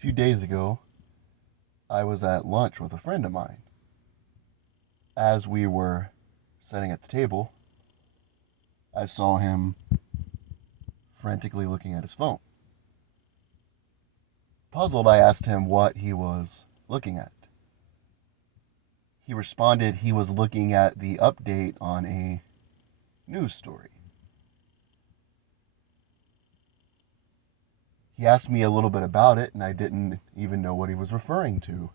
few days ago, I was at lunch with a friend of mine. As we were sitting at the table, I saw him frantically looking at his phone. Puzzled, I asked him what he was looking at. He responded he was looking at the update on a news story. He asked me a little bit about it, and I didn't even know what he was referring to.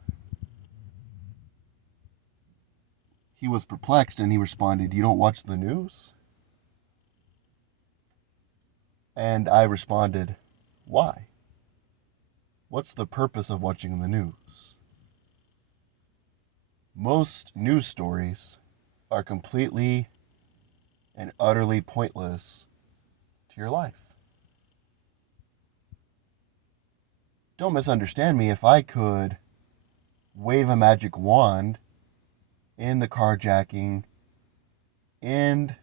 He was perplexed and he responded, "You don't watch the news?" And I responded, "Why? What's the purpose of watching the news?" Most news stories are completely and utterly pointless to your life. Don't misunderstand me. If I could wave a magic wand, end the carjacking, end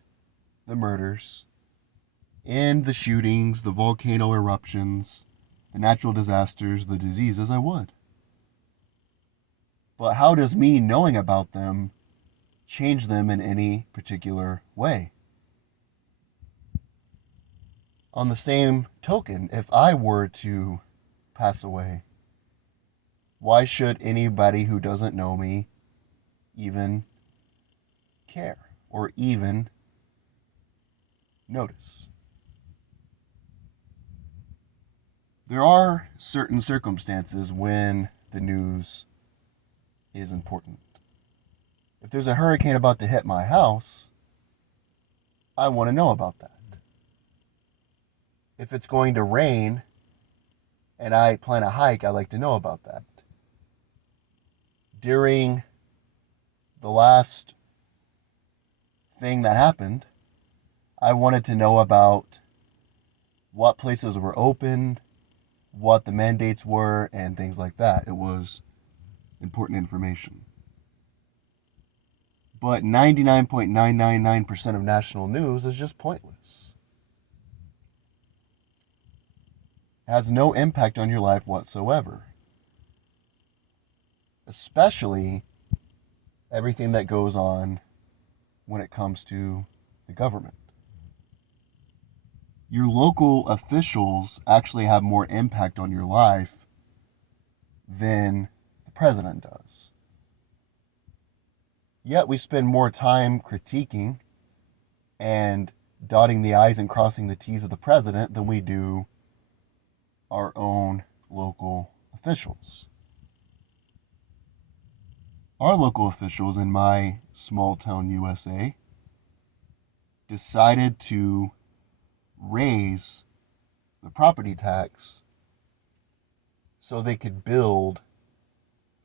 the murders, end the shootings, the volcano eruptions, the natural disasters, the diseases, I would. But how does me knowing about them change them in any particular way? On the same token, if I were to pass away, why should anybody who doesn't know me even care or even notice? There are certain circumstances when the news is important. If there's a hurricane about to hit my house, I want to know about that. If it's going to rain and I plan a hike, I like to know about that. During the last thing that happened, I wanted to know about what places were open, what the mandates were, and things like that. It was important information. But 99.999% of national news is just pointless. It has no impact on your life whatsoever. Especially everything that goes on when it comes to the government. Your local officials actually have more impact on your life than the president does. Yet we spend more time critiquing and dotting the I's and crossing the T's of the president than we do our own local officials. Our local officials in my small town USA decided to raise the property tax so they could build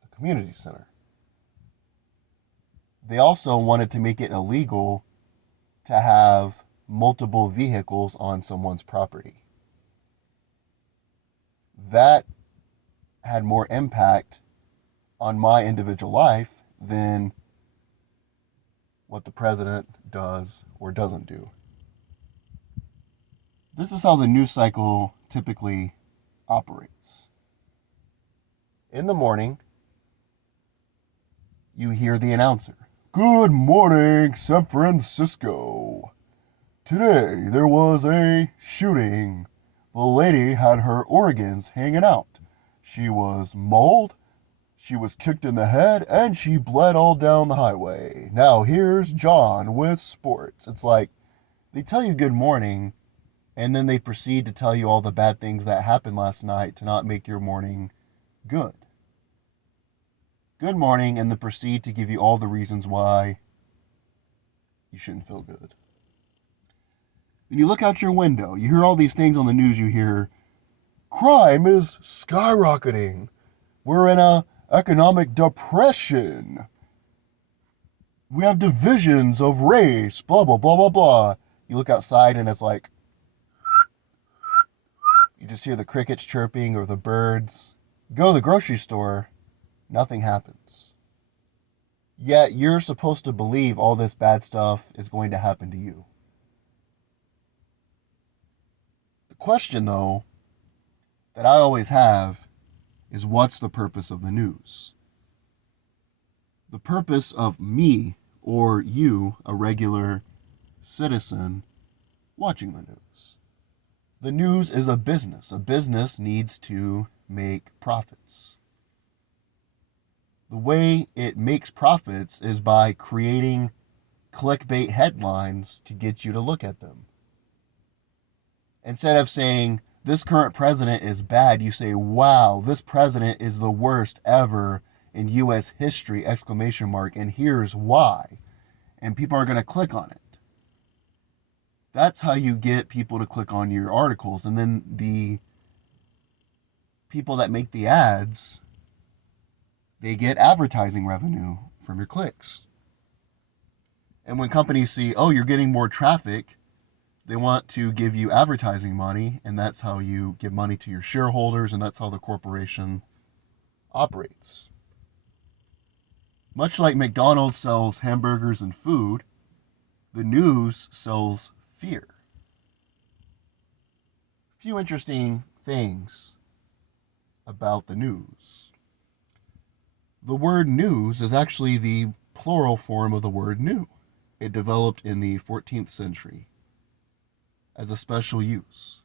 a community center. They also wanted to make it illegal to have multiple vehicles on someone's property. That had more impact on my individual life than what the president does or doesn't do. This is how the news cycle typically operates. In the morning, you hear the announcer. "Good morning, San Francisco. Today there was a shooting. The lady had her organs hanging out. She was mauled, she was kicked in the head, and she bled all down the highway. Now here's John with sports." It's like they tell you good morning, and then they proceed to tell you all the bad things that happened last night to not make your morning good. Good morning, and then proceed to give you all the reasons why you shouldn't feel good. Then you look out your window, you hear all these things on the news, you hear, "Crime is skyrocketing. We're in a economic depression. We have divisions of race, blah, blah, blah, blah, blah." You look outside and it's like, you just hear the crickets chirping or the birds. You go to the grocery store, nothing happens. Yet you're supposed to believe all this bad stuff is going to happen to you. The question, though, that I always have is what's the purpose of the news? The purpose of me or you, a regular citizen, watching the news. The news is a business. A business needs to make profits. The way it makes profits is by creating clickbait headlines to get you to look at them. Instead of saying, this current president is bad, you say, wow, this president is the worst ever in U.S. history, ! And here's why. And people are going to click on it. That's how you get people to click on your articles. And then the people that make the ads, they get advertising revenue from your clicks. And when companies see, oh, you're getting more traffic, they want to give you advertising money, and that's how you give money to your shareholders, and that's how the corporation operates. Much like McDonald's sells hamburgers and food, the news sells fear. A few interesting things about the news. The word news is actually the plural form of the word new. It developed in the 14th century as a special use.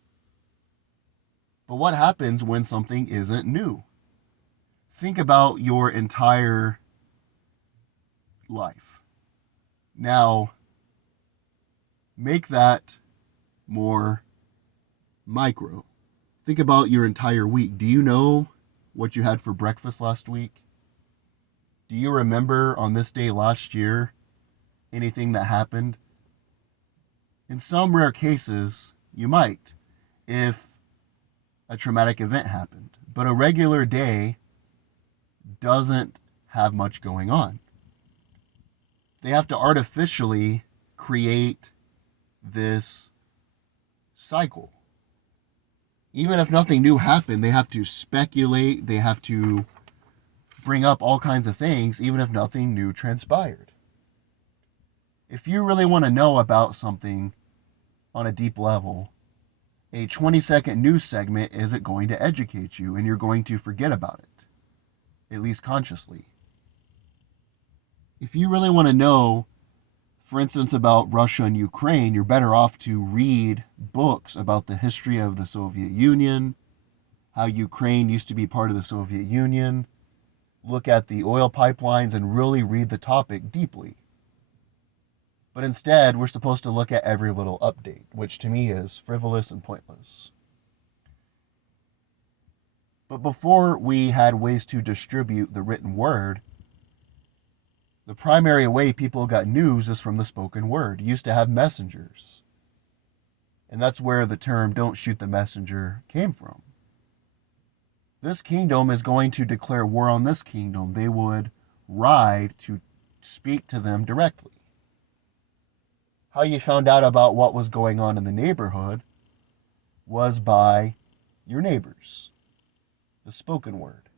But what happens when something isn't new? Think about your entire life. Now, make that more micro. Think about your entire week. Do you know what you had for breakfast last week? Do you remember on this day last year anything that happened? In some rare cases, you might, if a traumatic event happened. But a regular day doesn't have much going on. They have to artificially create this cycle. Even if nothing new happened, they have to speculate, they have to bring up all kinds of things, even if nothing new transpired. If you really want to know about something on a deep level, a 20-second news segment isn't going to educate you, and you're going to forget about it, at least consciously. If you really want to know, for instance, about Russia and Ukraine, you're better off to read books about the history of the Soviet Union, how Ukraine used to be part of the Soviet Union, look at the oil pipelines, and really read the topic deeply. But instead, we're supposed to look at every little update, which to me is frivolous and pointless. But before we had ways to distribute the written word, the primary way people got news is from the spoken word. You used to have messengers. And that's where the term "don't shoot the messenger" came from. This kingdom is going to declare war on this kingdom. They would ride to speak to them directly. How you found out about what was going on in the neighborhood was by your neighbors, the spoken word.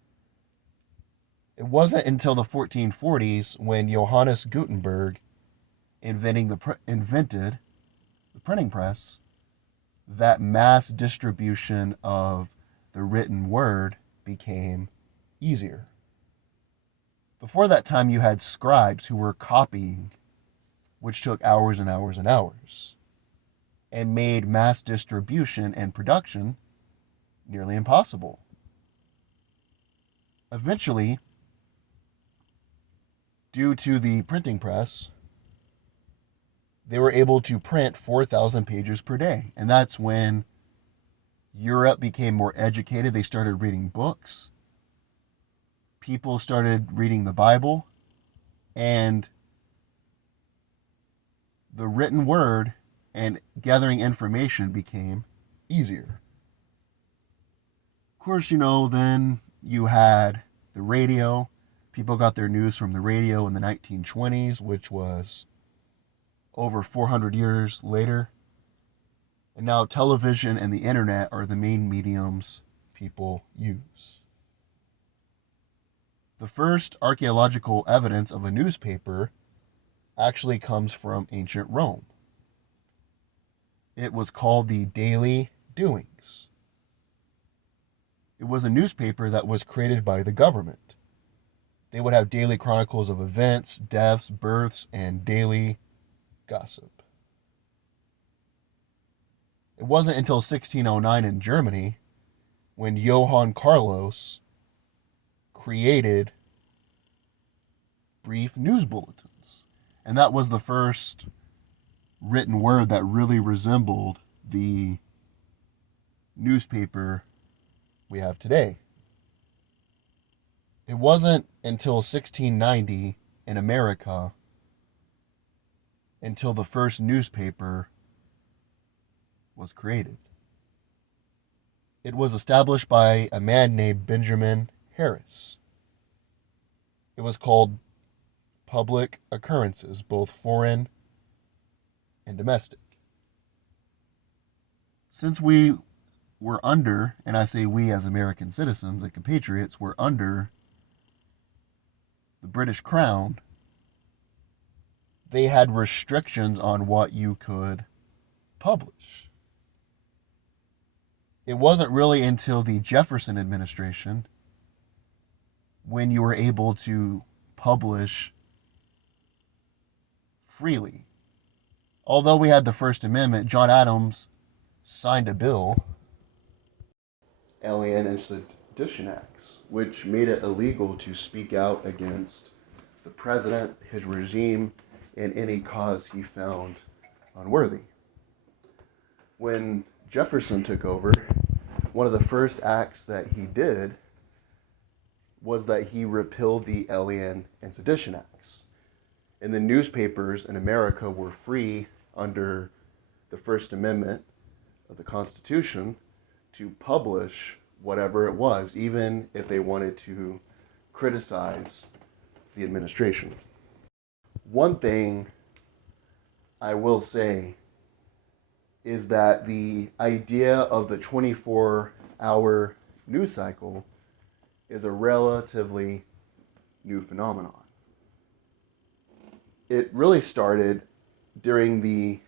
It wasn't until the 1440s when Johannes Gutenberg invented the printing press that mass distribution of the written word became easier. Before that time, you had scribes who were copying, which took hours and hours and hours, and made mass distribution and production nearly impossible. Eventually, due to the printing press, they were able to print 4,000 pages per day. And that's when Europe became more educated. They started reading books. People started reading the Bible. And the written word and gathering information became easier. Of course, then you had the radio. People got their news from the radio in the 1920s, which was over 400 years later. And now television and the internet are the main mediums people use. The first archaeological evidence of a newspaper actually comes from ancient Rome. It was called the Daily Doings. It was a newspaper that was created by the government. They would have daily chronicles of events, deaths, births, and daily gossip. It wasn't until 1609 in Germany when Johann Carlos created brief news bulletins. And that was the first written word that really resembled the newspaper we have today. It wasn't until 1690 in America until the first newspaper was created. It was established by a man named Benjamin Harris. It was called Public Occurrences, both foreign and domestic. Since we were under, and I say we as American citizens and compatriots, were under the British Crown, they had restrictions on what you could publish. It wasn't really until the Jefferson administration when you were able to publish freely. Although we had the First Amendment, John Adams signed a bill, Alien and Sedition Acts, which made it illegal to speak out against the president, his regime, and any cause he found unworthy. When Jefferson took over, one of the first acts that he did was that he repealed the Alien and Sedition Acts. And the newspapers in America were free under the First Amendment of the Constitution to publish whatever it was, even if they wanted to criticize the administration. One thing I will say is that the idea of the 24-hour news cycle is a relatively new phenomenon. It really started during the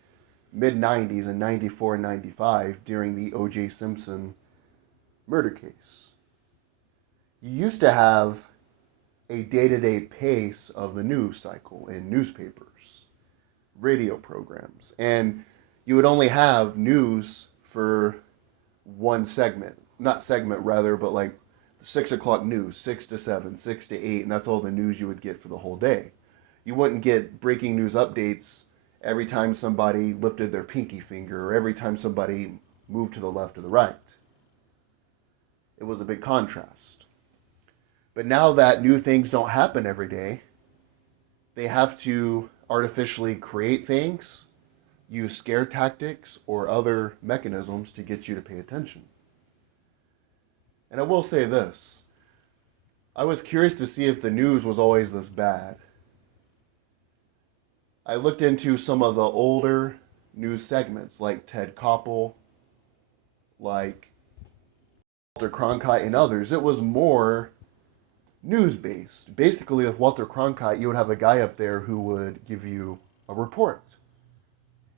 mid-90s in 94 and 95 during the O.J. Simpson murder case. You used to have a day-to-day pace of the news cycle in newspapers, radio programs, and you would only have news for one segment. Not segment, rather, but like 6 o'clock news, 6 to 7, 6 to 8, and that's all the news you would get for the whole day. You wouldn't get breaking news updates every time somebody lifted their pinky finger or every time somebody moved to the left or the right. It was a big contrast. But now that new things don't happen every day, they have to artificially create things, use scare tactics or other mechanisms to get you to pay attention. And I will say this. I was curious to see if the news was always this bad. I looked into some of the older news segments like Ted Koppel, like Walter Cronkite and others. It was more news-based. Basically, with Walter Cronkite, you would have a guy up there who would give you a report.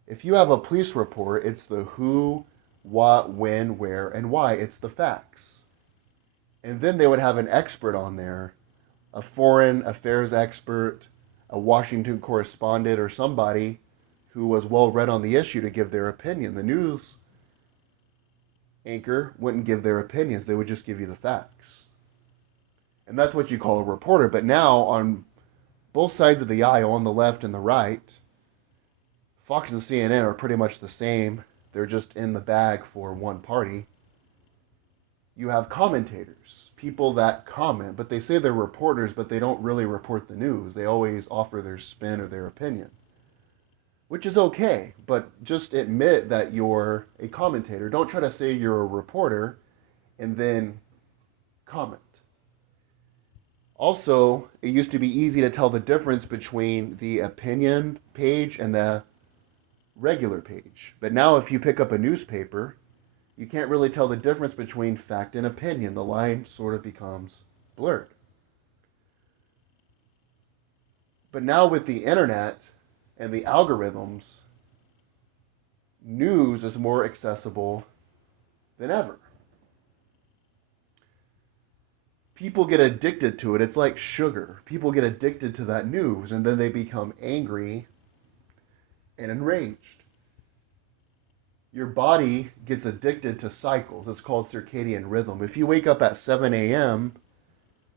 If you have a police report, it's the who, what, when, where, and why. It's the facts. And then they would have an expert on there, a foreign affairs expert, a Washington correspondent, or somebody who was well read on the issue to give their opinion. The news anchor wouldn't give their opinions. They would just give you the facts. And that's what you call a reporter. But now, on both sides of the aisle, on the left and the right, Fox and CNN are pretty much the same. They're just in the bag for one party. You have commentators, people that comment, but they say they're reporters, but they don't really report the news. They always offer their spin or their opinion, which is okay, but just admit that you're a commentator. Don't try to say you're a reporter and then comment. Also, it used to be easy to tell the difference between the opinion page and the regular page. But now if you pick up a newspaper, you can't really tell the difference between fact and opinion. The line sort of becomes blurred. But now with the internet and the algorithms, news is more accessible than ever. people get addicted to it. It's like sugar. People get addicted to that news and then they become angry and enraged. Your body gets addicted to cycles. It's called circadian rhythm. If you wake up at 7 a.m.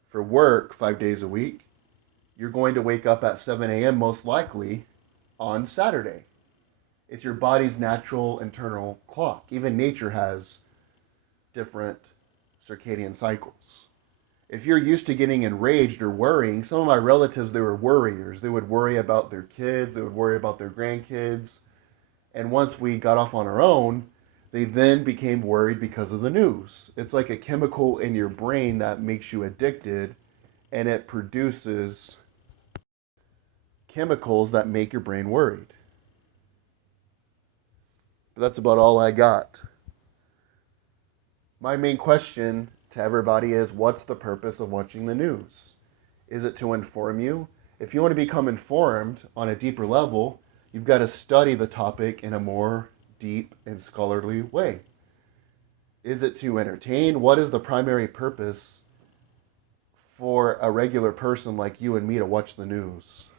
for work 5 days a week, you're going to wake up at 7 a.m. most likely on Saturday. It's your body's natural internal clock. Even nature has different circadian cycles. If you're used to getting enraged or worrying, some of my relatives, they were worriers. They would worry about their kids, they would worry about their grandkids. And once we got off on our own, they then became worried because of the news. It's like a chemical in your brain that makes you addicted, and it produces chemicals that make your brain worried. But that's about all I got. My main question to everybody is, what's the purpose of watching the news? Is it to inform you? If you want to become informed on a deeper level, you've got to study the topic in a more deep and scholarly way. Is it to entertain? What is the primary purpose for a regular person like you and me to watch the news?